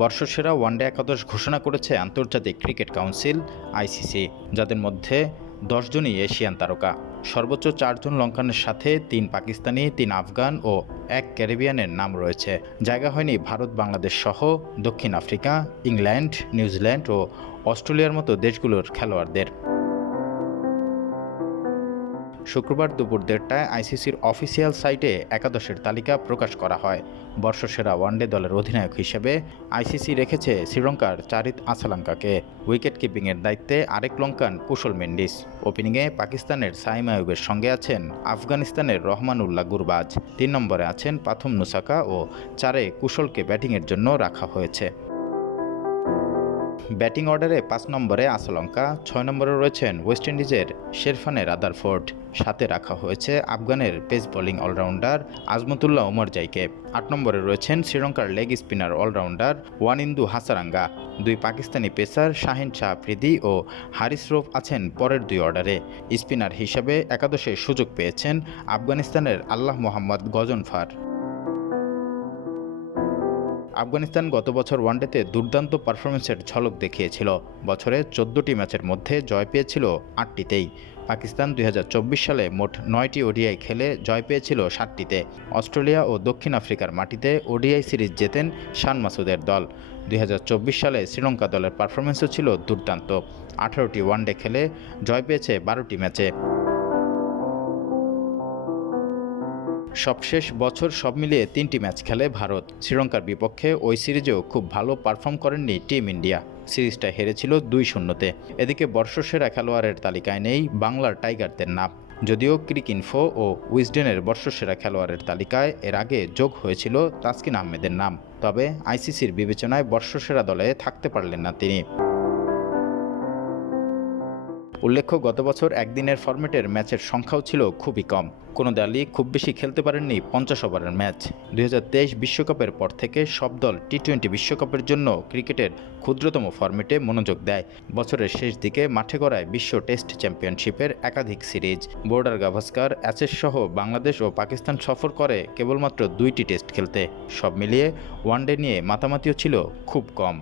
বর্ষসেরা ওয়ানডে একাদশ ঘোষণা করেছে আন্তর্জাতিক ক্রিকেট কাউন্সিল আইসিসি, যাদের মধ্যে 10 জনই এশিয়ান তারকা। সর্বোচ্চ 4 জন লঙ্কানের সাথে 3 পাকিস্তানি, 3 আফগান ও 1 ক্যারিবিয়ানের নাম রয়েছে। জায়গা হয়নি ভারত, বাংলাদেশ সহ দক্ষিণ আফ্রিকা, ইংল্যান্ড, নিউজিল্যান্ড ও অস্ট্রেলিয়ার মতো দেশগুলোর খেলোয়াড়দের। শুক্রবার দুপুর 1:30টায় আইসিসির অফিসিয়াল সাইটে একাদশের তালিকা প্রকাশ করা হয়। বর্ষসেরা ওয়ানডে দলের অধিনায়ক হিসেবে আইসিসি রেখেছে শ্রীলঙ্কার চারিত আসালাঙ্কাকে। উইকেট কিপিংয়ের দায়িত্বে আরেক লঙ্কান কুশল মেন্ডিস। ওপেনিংয়ে পাকিস্তানের সাইম আইয়ুবের সঙ্গে আছেন আফগানিস্তানের রহমানুল্লাহ গুরবাজ। 3 নম্বরে আছেন পাথম নুসাকা ও 4-এ কুশলকে ব্যাটিংয়ের জন্য রাখা হয়েছে। ব্যাটিং অর্ডারে 5 নম্বরে আসালঙ্কা, 6 নম্বরে রয়েছেন ওয়েস্ট ইন্ডিজের শেরফানে রাদারফোর্ড, 7-এ রাখা হয়েছে আফগানের পেস বোলিং অলরাউন্ডার আজমতুল্লাহ ওমরজাইকে। 8 নম্বরে রয়েছেন শ্রীলঙ্কার leg spinner all rounder Wanindu Hasaranga. 2 Pakistani pacer Shaheen Shah Afridi ও হারিস রৌফ আছেন পরের 2 অর্ডারে। স্পিনার হিসাবে একাদশে সুযোগ পেয়েছেন আফগানিস্তানের আল্লাহ মোহাম্মদ গজনফার। আফগানিস্তান গত বছর ওয়ানডেতে দুর্দান্ত পারফরমেন্সের ঝলক দেখিয়েছিল। বছরে 14টি ম্যাচের মধ্যে জয় পেয়েছিল 8টিতেই। পাকিস্তান 2024 সালে মোট 9টি ওডিআই খেলে জয় পেয়েছিল 7টিতে। অস্ট্রেলিয়া ও দক্ষিণ আফ্রিকার মাটিতে ওডিআই সিরিজ জেতেন শান মাসুদের দল। 2024 সালে শ্রীলঙ্কা দলের পারফরমেন্সও ছিল দুর্দান্ত। 18টি ওয়ানডে খেলে জয় পেয়েছে 12টি ম্যাচে। সবশেষ বছর সব মিলিয়ে 3টি ম্যাচ খেলে ভারত। শ্রীলঙ্কার বিপক্ষে ওই সিরিজেও খুব ভালো পারফর্ম করেননি টিম ইন্ডিয়া। সিরিজটা হেরেছিল 2-0-তে। এদিকে বর্ষসেরা খেলোয়াড়ের তালিকায় নেই বাংলার টাইগারদের নাম। যদিও ক্রিকইনফো ও উইজডেনের বর্ষসেরা খেলোয়াড়ের তালিকায় এর আগে যোগ হয়েছিল তাসকিন আহমেদের নাম, তবে আইসিসির বিবেচনায় বর্ষসেরা দলে থাকতে পারলেন না তিনি। উল্লেখ্য, গত বছর একদিনের ফরম্যাটের ম্যাচের সংখ্যাও ছিল খুবই কম। কোনো দলই খুব বেশি খেলতে পারেননি 50 ওভারের ম্যাচ। 2023 বিশ্বকাপের পর থেকে সব দল টি-20 বিশ্বকাপের জন্য ক্রিকেটের ক্ষুদ্রতম ফরম্যাটে মনোযোগ দেয়। বছরের শেষ দিকে মাঠে গড়ায় বিশ্ব টেস্ট চ্যাম্পিয়নশিপের একাধিক সিরিজ। বর্ডার গাভাস্কার, অ্যাশেজ সহ বাংলাদেশ ও পাকিস্তান সফর করে কেবলমাত্র 2টি টেস্ট খেলতে। সব মিলিয়ে ওয়ানডে নিয়ে মাতামাতিও ছিল খুব কম।